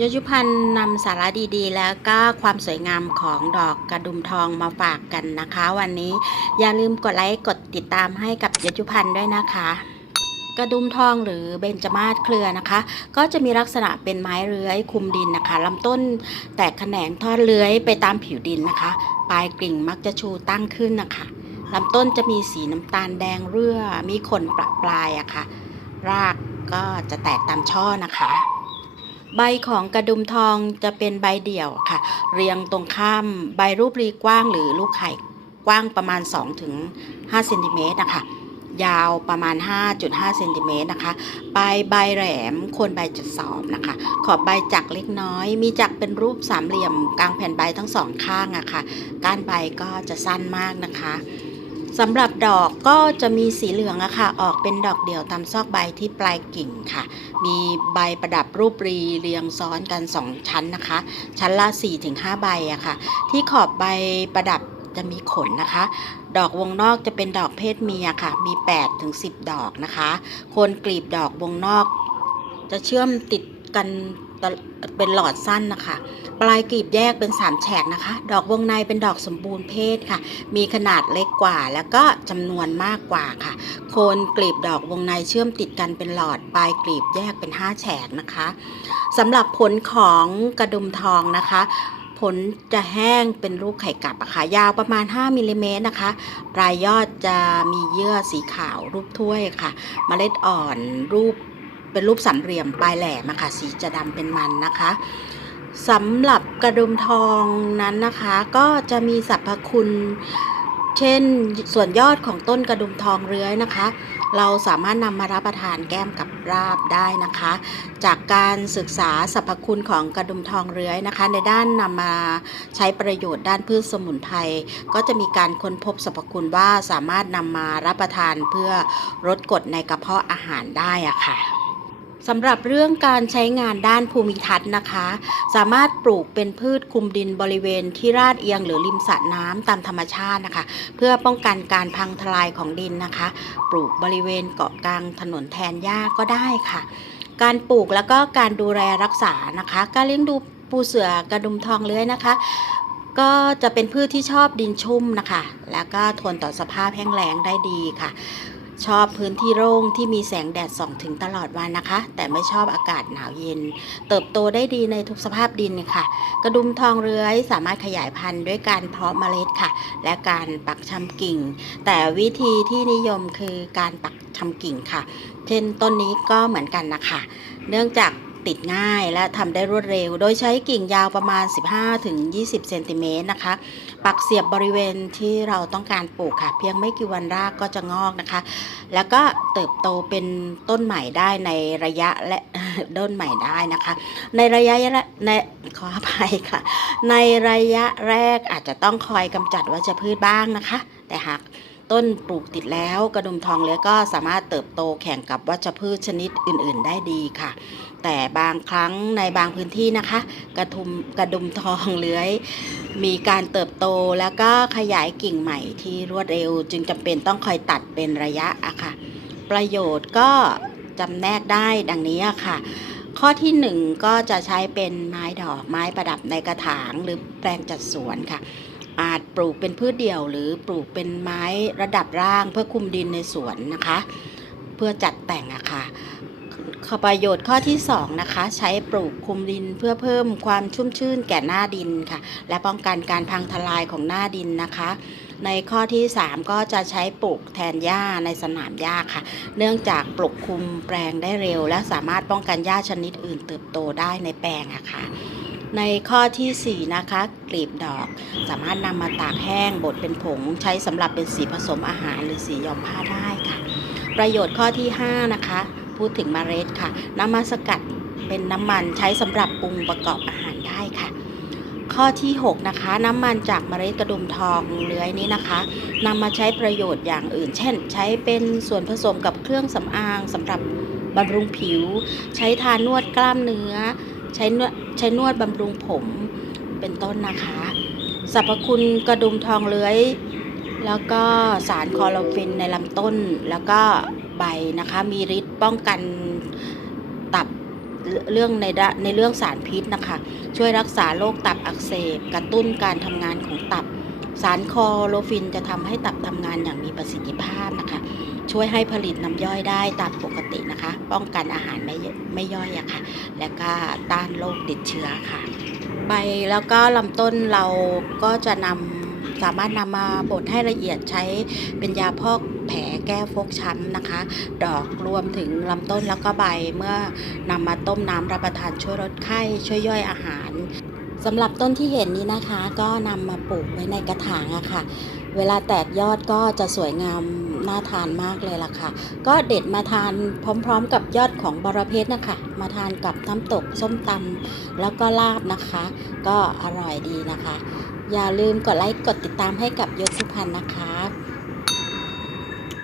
ยยุพันธ์นำสาระดีๆ แล้วก็ความสวยงามของดอกกระดุมทองมาฝากกันนะคะ วันนี้อย่าลืมกดไลค์กดติดตามให้กับยยุพันธ์ด้วยนะคะ กระดุมทองหรือเบญจมาศเครือนะคะ ก็จะมีลักษณะเป็นไม้เลื้อยคุมดินนะคะลำต้นแตกแขนงทอดเลื้อยไปตามผิวดินนะคะ ปลายกิ่งมักจะชูตั้งขึ้นนะคะลำต้นจะมีสีน้ำตาลแดงเรื่อมีขนประปลายอะค่ะ รากก็จะแตกตามช่อนะคะ ใบของกระดุมทองจะเป็นใบเดี่ยวค่ะ เรียงตรงข้ามใบรูปรีกว้างหรือลูกไข่กว้างประมาณ 2-5เซนติเมตรนะคะยาวประมาณ 5.5เซนติเมตรนะคะ ปลายใบแหลมโคนใบจะสอบนะคะ ขอบใบจักเล็กน้อย มีจักเป็นรูปสามเหลี่ยมกลางแผ่นใบทั้งสองข้างอะค่ะ ก้านใบก็จะสั้นมากนะคะ สำหรับดอกก็จะมีสีเหลืองอะค่ะ ออกเป็นดอกเดี่ยวตามซอกใบที่ปลายกิ่งค่ะ มีใบประดับรูปรีเรียงซ้อนกัน 2 ชั้นนะคะ ชั้นละ 4-5 ใบอะค่ะ ที่ขอบใบประดับจะมีขนนะคะ ดอกวงนอกจะเป็นดอกเพศเมียค่ะ มี 8-10 ดอกนะคะ โคนกลีบดอกวงนอก จะเชื่อมติดกัน เป็นหลอดสั้นนะคะ ปลายกลีบแยกเป็น 3 แฉกนะคะ ดอกวงในเป็นดอกสมบูรณ์เพศค่ะ มีขนาดเล็กกว่า แล้วก็จำนวนมากกว่าค่ะ โคนกลีบดอกวงในเชื่อมติดกันเป็นหลอด ปลายกลีบแยกเป็น 5 แฉกนะคะสำหรับผลของกระดุมทองนะคะผลจะแห้งเป็นรูปไข่กลับอะค่ะยาวประมาณ 5มิลลิเมตรนะคะ ปลายยอดจะมีเยื่อสีขาวรูปถ้วยค่ะเมล็ดอ่อนรูป เป็นรูปสามเหลี่ยมปลายแหลมอะค่ะสีจะดำเป็นมันนะคะสำหรับกระดุมทองนั้นนะคะ ก็จะมีสรรพคุณเช่นส่วนยอดของต้นกระดุมทองเรื้อยนะคะ เราสามารถนำมารับประทานแก้มกับราบได้นะคะ จากการศึกษาสรรพคุณของกระดุมทองเรื้อยนะคะ ในด้านนำมาใช้ประโยชน์ด้านพืชสมุนไพรก็จะมีการค้นพบสรรพคุณว่าสามารถนำมารับประทานเพื่อลดกรดในกระเพาะอาหารได้อะค่ะ สำหรับเรื่องการใช้งานด้านภูมิทัศน์นะคะ สามารถปลูกเป็นพืชคุมดินบริเวณที่ราดเอียงหรือริมสระน้ำตามธรรมชาตินะคะ เพื่อป้องกันการพังทลายของดินนะคะ ปลูกบริเวณเกาะกลางถนนแทนหญ้าก็ได้ค่ะ การปลูกแล้วก็การดูแลรักษานะคะ การเลี้ยงดูปูเสือกระดุมทองเลื้อยนะคะก็จะเป็นพืชที่ชอบดินชุ่มนะคะ แล้วก็ทนต่อสภาพแห้งแล้งได้ดีค่ะ ชอบพื้นที่โล่งที่มีแสงแดดส่องถึงตลอดวันนะคะ แต่ไม่ชอบอากาศหนาวเย็น เติบโตได้ดีในทุกสภาพดินค่ะ กระดุมทองเรื้อยสามารถขยายพันธุ์ด้วยการเพาะเมล็ดค่ะ และการปักชำกิ่ง แต่วิธีที่นิยมคือการปักชำกิ่งค่ะ เช่นต้นนี้ก็เหมือนกันนะคะ เนื่องจาก ติดง่ายและทำได้รวดเร็ว โดยใช้กิ่งยาวประมาณ 15-20เซนติเมตรนะคะ ปักเสียบบริเวณที่เราต้องการปลูกค่ะ เพียงไม่กี่วันรากก็จะงอกนะคะ แล้วก็เติบโตเป็นต้นใหม่ได้ในระยะและต้นใหม่ได้นะคะ ในระยะในขออภัยค่ะ ในระยะแรกอาจจะต้องคอยกำจัดวัชพืชบ้างนะคะ แต่หาก ต้นปลูกติดแล้วกระดุมทองเลื้อยก็สามารถเติบโตแข่งกับวัชพืชชนิดอื่น ๆ ได้ดีค่ะ แต่บางครั้งในบางพื้นที่นะคะ กระทุมกระดุมทองเลื้อย มีการเติบโตแล้วก็ขยายกิ่งใหม่ที่รวดเร็ว จึงจำเป็นต้องคอยตัดเป็นระยะอะค่ะ ประโยชน์ก็จำแนกได้ดังนี้ค่ะข้อที่หนึ่งก็จะใช้เป็นไม้ดอกไม้ประดับในกระถางหรือแปลงจัดสวนค่ะ อาจปลูกเป็นพืชเดี่ยว หรือปลูกเป็นไม้ระดับร่างเพื่อคุมดินในสวนนะคะ เพื่อจัดแต่งอะค่ะข้อประโยชน์ข้อที่สองนะคะใช้ปลูกคุมดินเพื่อเพิ่มความชุ่มชื่นแก่หน้าดินค่ะ และป้องกันการพังทลายของหน้าดินนะคะ ในข้อที่ 3 ก็จะใช้ปลูกแทนหญ้าในสนามหญ้าค่ะ เนื่องจากปลูกคุมแปลงได้เร็ว และสามารถป้องกันหญ้าชนิดอื่นเติบโตได้ในแปลงอะค่ะ ในข้อทีสี่ 4 นะคะกลีบดอก สามารถนำมาตากแห้งบดเป็นผง ใช้สำหรับเป็นสีผสมอาหารหรือสีย้อมผ้าได้ค่ะ ประโยชน์ข้อที่ 5 นะคะ พูดถึงมเมล็ดค่ะนำมาสกัดเป็นน้ำมันใช้สำหรับปรุงประกอบอาหารได้ค่ะ ข้อที่ 6 นะคะ น้ำมันจากมเมล็ดกระดุมทองเลื้อยนี้นะคะนำมาใช้ประโยชน์อย่างอื่น เช่น ใช้เป็นส่วนผสมกับเครื่องสำอางสำหรับบำรุงผิว ใช้ทานวดกล้ามเนื้อ ใช้นวดใช้นวดบำรุงผมเป็นต้นนะคะสรรพคุณกระดุมทองเลื้อย แล้วก็สารคอโรฟินในลำต้นแล้วก็ใบนะคะ มีฤทธิ์ป้องกันตับเรื่องในด้านในเรื่องสารพิษนะคะ ช่วยรักษาโรคตับอักเสบ กระตุ้นการทำงานของตับ สารคอโรฟินจะทำให้ตับทำงานอย่างมีประสิทธิภาพนะคะ ช่วยให้ผลิตน้ำย่อยได้ตามปกตินะคะ ป้องกันอาหารไม่ไม่ย่อยอะค่ะ และก็ต้านโรคติดเชื้อค่ะ ใบแล้วก็ลำต้นเราก็จะนำสามารถนำมาบดให้ละเอียดใช้เป็นยาพอกแผลแก้ฟกช้ำนะคะ ดอกรวมถึงลำต้นแล้วก็ใบเมื่อนำมาต้มน้ำรับประทานช่วยลดไข้ช่วยย่อยอาหารสำหรับต้นที่เห็นนี้นะคะ ก็นำมาปลูกไว้ในกระถางอะค่ะ เวลาแตกยอดก็จะสวยงาม น่าทานมากเลยล่ะค่ะ ก็เด็ดมาทานพร้อมๆ กับยอดของบรเพชรนะคะ มาทานกับน้ำตกส้มตำแล้วก็ลาบนะคะ ก็อร่อยดีนะคะ อย่าลืมกดไลค์กดติดตามให้กับยศสุพรรณนะคะ